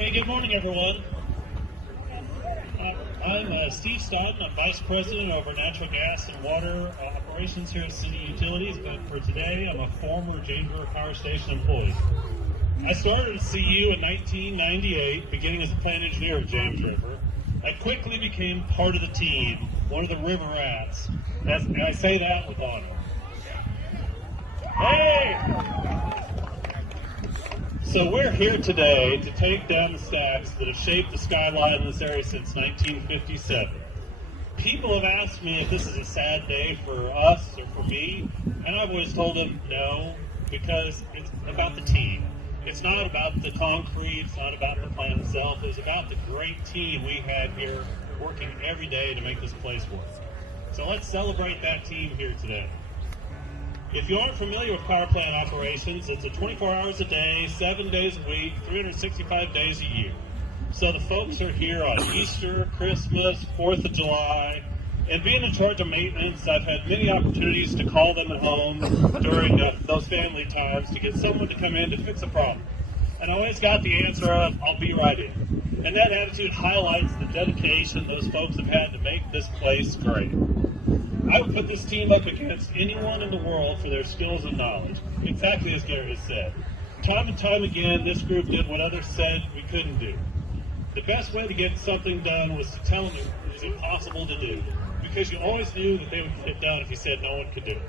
Hey, good morning, everyone. I'm Steve Stoughton. I'm Vice President over Natural Gas and Water Operations here at City Utilities, but for today, I'm a former James River Power Station employee. I started at CU in 1998, beginning as a plant engineer at James River. I quickly became part of the team, one of the River Rats, and I say that with honor. Hey! So we're here today to take down the stacks that have shaped the skyline in this area since 1957. People have asked me if this is a sad day for us or for me, and I've always told them no, because it's about the team. It's not about the concrete, it's not about the plant itself, it's about the great team we had here working every day to make this place work. So let's celebrate that team here today. If you aren't familiar with power plant operations, it's a 24 hours a day, 7 days a week, 365 days a year. So the folks are here on Easter, Christmas, 4th of July, and being in charge of maintenance, I've had many opportunities to call them at home during those family times to get someone to come in to fix a problem. And I always got the answer of, I'll be right in. And that attitude highlights the dedication those folks have had to make this place great. I would put this team up against anyone in the world for their skills and knowledge, exactly as Gary has said. Time and time again, this group did what others said we couldn't do. The best way to get something done was to tell them it was impossible to do, because you always knew that they would get it done if you said no one could do it.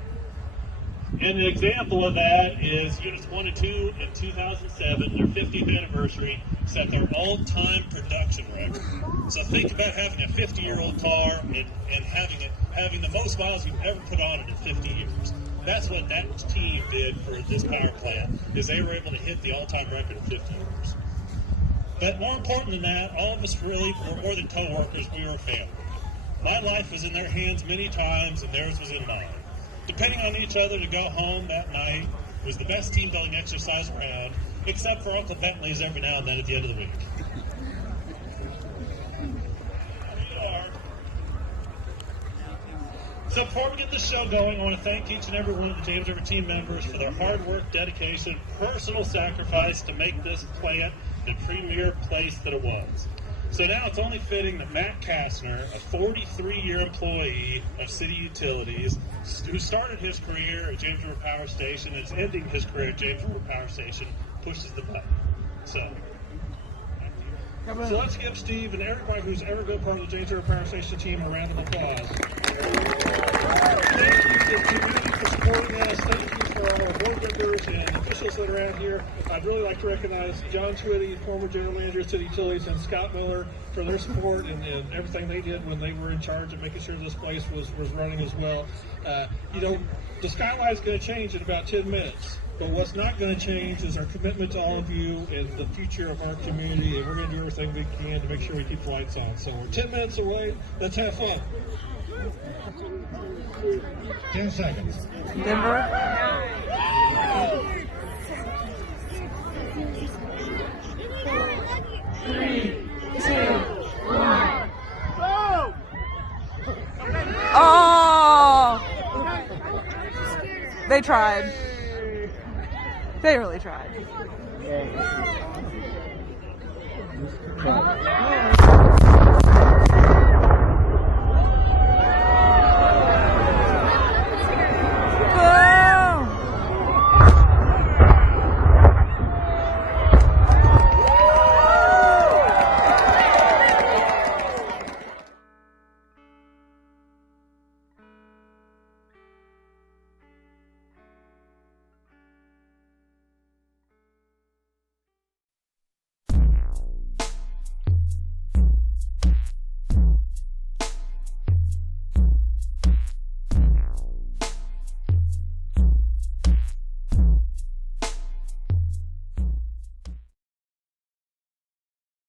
And an example of that is Units 1 and 2 in 2007, their 50th anniversary, set their all-time production record. So think about having a 50-year-old car and having the most miles you've ever put on it in 50 years. That's what that team did for this power plant, is they were able to hit the all-time record of 50 years. But more important than that, all of us really were more than co-workers, we were a family. My life was in their hands many times, and theirs was in mine. Depending on each other to go home that night was the best team building exercise around, except for Uncle Bentley's every now and then at the end of the week. So before we get the show going, I want to thank each and every one of the James River team members for their hard work, dedication, personal sacrifice to make this plant the premier place that it was. So now it's only fitting that Matt Kastner, a 43-year employee of City Utilities, who started his career at James River Power Station and is ending his career at James River Power Station, pushes the button. So let's give Steve and everybody who's ever been part of the James River Power Station team a round of applause. Thank you to the community for supporting us. Thank you for our board members and officials that are out here. I'd really like to recognize John Twitty, former general manager of City Utilities, and Scott Miller for their support and everything they did when they were in charge of making sure this place was running as well. The skyline's going to change in about 10 minutes. But what's not going to change is our commitment to all of you and the future of our community, and we're going to do everything we can to make sure we keep the lights on. So we're 10 minutes away. Let's have fun. 10 seconds. Denver. 3, 2, 1. Go! Oh! They tried. They really tried.